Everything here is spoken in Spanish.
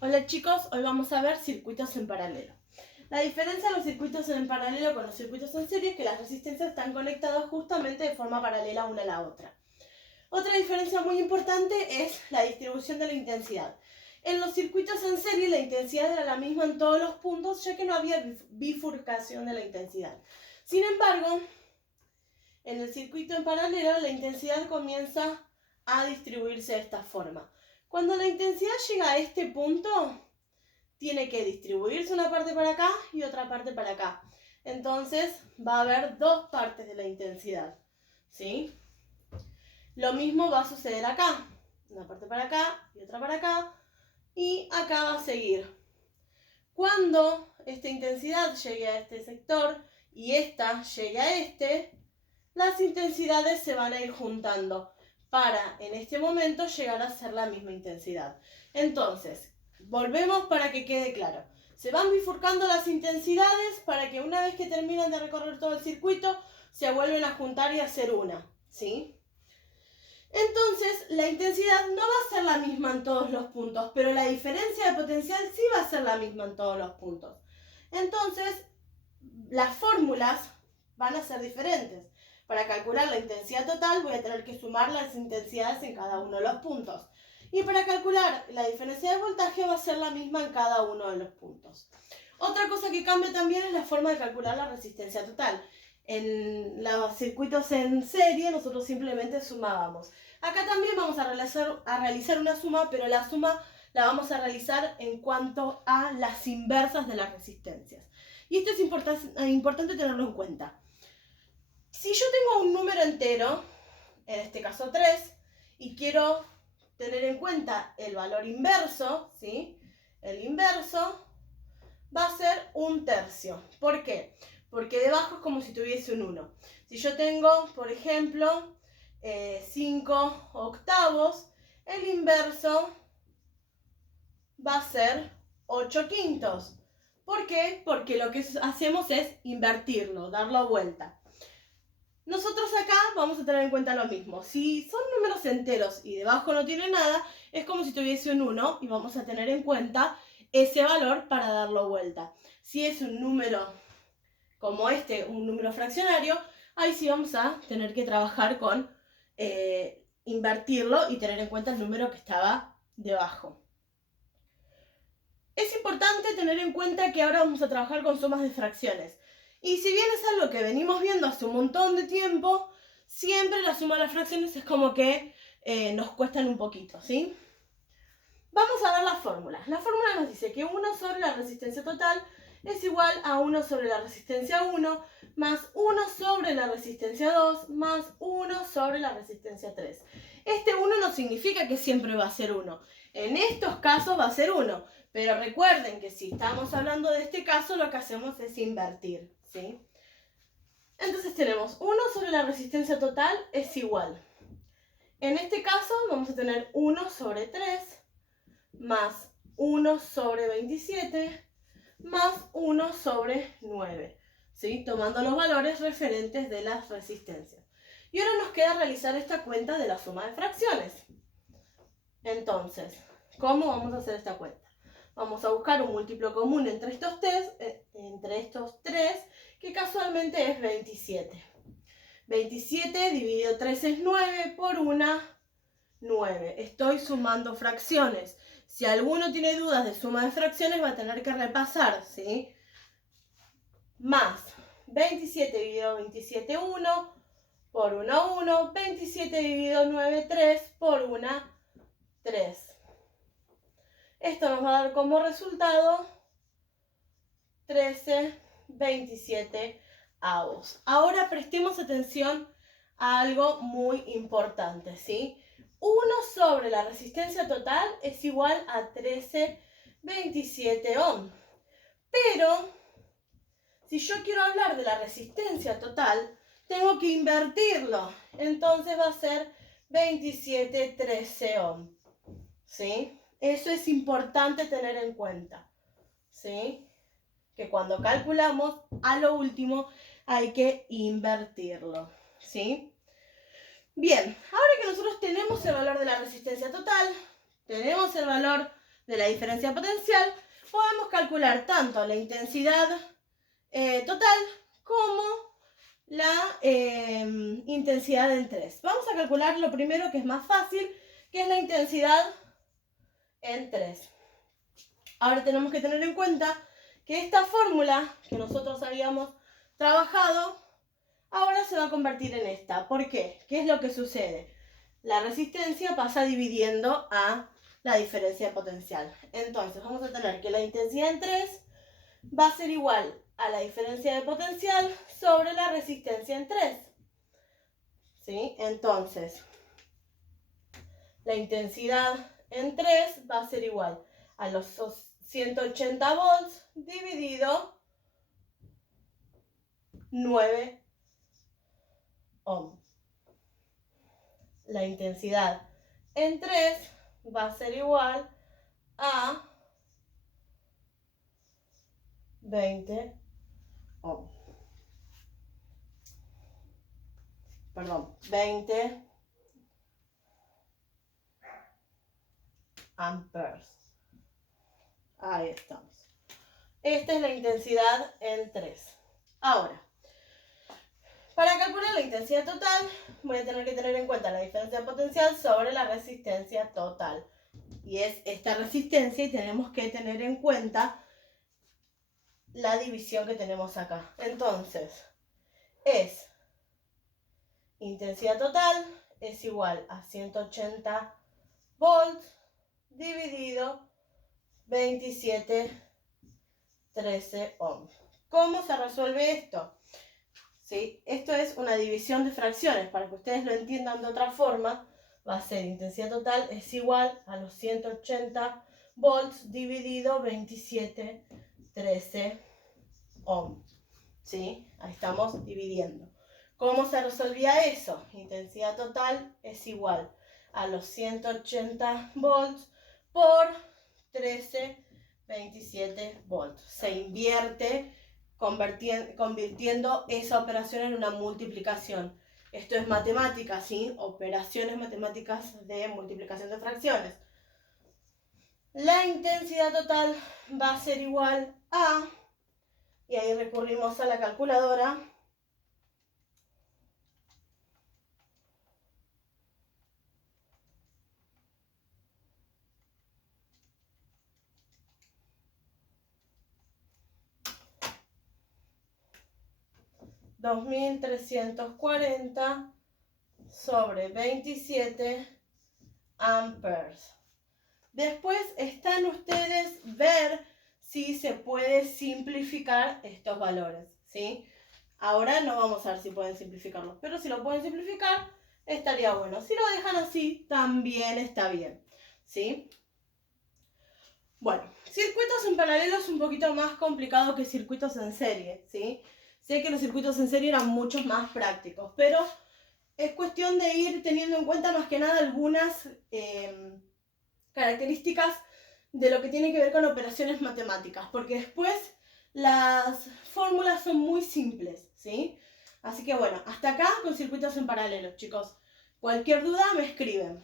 Hola chicos, hoy vamos a ver circuitos en paralelo. La diferencia de los circuitos en paralelo con los circuitos en serie es que las resistencias están conectadas justamente de forma paralela una a la otra. Otra diferencia muy importante es la distribución de la intensidad. En los circuitos en serie la intensidad era la misma en todos los puntos, ya que no había bifurcación de la intensidad. Sin embargo, en el circuito en paralelo la intensidad comienza a distribuirse de esta forma. Cuando la intensidad llega a este punto, tiene que distribuirse una parte para acá y otra parte para acá. Entonces va a haber dos partes de la intensidad, ¿sí? Lo mismo va a suceder acá. Una parte para acá y otra para acá. Y acá va a seguir. Cuando esta intensidad llegue a este sector y esta llegue a este, las intensidades se van a ir juntando para, en este momento, llegar a ser la misma intensidad. Entonces, volvemos para que quede claro. Se van bifurcando las intensidades para que una vez que terminan de recorrer todo el circuito, se vuelven a juntar y hacer una, ¿sí? Entonces, la intensidad no va a ser la misma en todos los puntos, pero la diferencia de potencial sí va a ser la misma en todos los puntos. Entonces, las fórmulas van a ser diferentes. Para calcular la intensidad total voy a tener que sumar las intensidades en cada uno de los puntos. Y para calcular la diferencia de voltaje va a ser la misma en cada uno de los puntos. Otra cosa que cambia también es la forma de calcular la resistencia total. En los circuitos en serie nosotros simplemente sumábamos. Acá también vamos a realizar una suma, pero la suma la vamos a realizar en cuanto a las inversas de las resistencias. Y esto es importante tenerlo en cuenta. Si yo tengo un número entero, en este caso 3, y quiero tener en cuenta el valor inverso, ¿sí? El inverso va a ser 1/3. ¿Por qué? Porque debajo es como si tuviese un 1. Si yo tengo, por ejemplo, 5 octavos, el inverso va a ser 8/5. ¿Por qué? Porque lo que hacemos es invertirlo, darlo vuelta. Nosotros acá vamos a tener en cuenta lo mismo. Si son números enteros y debajo no tiene nada, es como si tuviese un 1 y vamos a tener en cuenta ese valor para darlo vuelta. Si es un número como este, un número fraccionario, ahí sí vamos a tener que trabajar con invertirlo y tener en cuenta el número que estaba debajo. Es importante tener en cuenta que ahora vamos a trabajar con sumas de fracciones. Y si bien es algo que venimos viendo hace un montón de tiempo, siempre la suma de las fracciones es como que nos cuestan un poquito, ¿sí? Vamos a ver las fórmulas. La fórmula nos dice que 1 sobre la resistencia total es igual a 1 sobre la resistencia 1 más 1 sobre la resistencia 2 más 1 sobre la resistencia 3. Este 1 no significa que siempre va a ser 1. En estos casos va a ser 1. Pero recuerden que si estamos hablando de este caso, lo que hacemos es invertir, ¿sí? Entonces tenemos 1 sobre la resistencia total es igual. En este caso vamos a tener 1 sobre 3 más 1 sobre 27 más 1 sobre 9, ¿sí? Tomando los valores referentes de las resistencias. Y ahora nos queda realizar esta cuenta de la suma de fracciones. Entonces, ¿cómo vamos a hacer esta cuenta? Vamos a buscar un múltiplo común entre estos tres, que casualmente es 27. 27 dividido 3 es 9, por 1, 9. Estoy sumando fracciones. Si alguno tiene dudas de suma de fracciones, va a tener que repasar, ¿sí? Más 27 dividido 27, 1, por 1, 1. 27 dividido 9, 3, por 1, 3. Esto nos va a dar como resultado 13/27 avos. Ahora prestemos atención a algo muy importante, ¿sí? 1 sobre la resistencia total es igual a 13/27 ohm. Pero, si yo quiero hablar de la resistencia total, tengo que invertirlo. Entonces va a ser 27/13 ohm, ¿sí? Eso es importante tener en cuenta, ¿sí? Que cuando calculamos, a lo último hay que invertirlo, ¿sí? Bien, ahora que nosotros tenemos el valor de la resistencia total, tenemos el valor de la diferencia potencial, podemos calcular tanto la intensidad total como la intensidad en 3. Vamos a calcular lo primero, que es más fácil, que es la intensidad en 3. Ahora tenemos que tener en cuenta que esta fórmula que nosotros habíamos trabajado, ahora se va a convertir en esta. ¿Por qué? ¿Qué es lo que sucede? La resistencia pasa dividiendo a la diferencia potencial. Entonces vamos a tener que la intensidad en 3 va a ser igual a la diferencia de potencial sobre la resistencia en 3. ¿Sí? Entonces, la intensidad en 3 va a ser igual a los 180 volts dividido 9 ohm. La intensidad en 3 va a ser igual a 20 ohm. Perdón, 20 amperes. Ahí estamos. Esta es la intensidad en 3. Ahora, para calcular la intensidad total, voy a tener que tener en cuenta la diferencia potencial sobre la resistencia total. Y es esta resistencia, y tenemos que tener en cuenta la división que tenemos acá. Entonces, es intensidad total es igual a 180 volts dividido 27,13 ohms. ¿Cómo se resuelve esto? ¿Sí? Esto es una división de fracciones. Para que ustedes lo entiendan de otra forma, va a ser intensidad total es igual a los 180 volts dividido 27,13 ohms. ¿Sí? Ahí estamos dividiendo. ¿Cómo se resolvía eso? Intensidad total es igual a los 180 volts por 13,27 volts. Se invierte convirtiendo esa operación en una multiplicación. Esto es matemática, ¿sí? Operaciones matemáticas de multiplicación de fracciones. La intensidad total va a ser igual a, y ahí recurrimos a la calculadora, 2340 sobre 27 amperes. Después están ustedes ver si se puede simplificar estos valores, ¿sí? Ahora no vamos a ver si pueden simplificarlos, pero si lo pueden simplificar, estaría bueno. Si lo dejan así, también está bien, ¿sí? Bueno, circuitos en paralelo es un poquito más complicado que circuitos en serie, ¿sí? Sé que los circuitos en serie eran muchos más prácticos, pero es cuestión de ir teniendo en cuenta más que nada algunas características de lo que tiene que ver con operaciones matemáticas, porque después las fórmulas son muy simples, ¿sí? Así que bueno, hasta acá con circuitos en paralelo, chicos. Cualquier duda me escriben.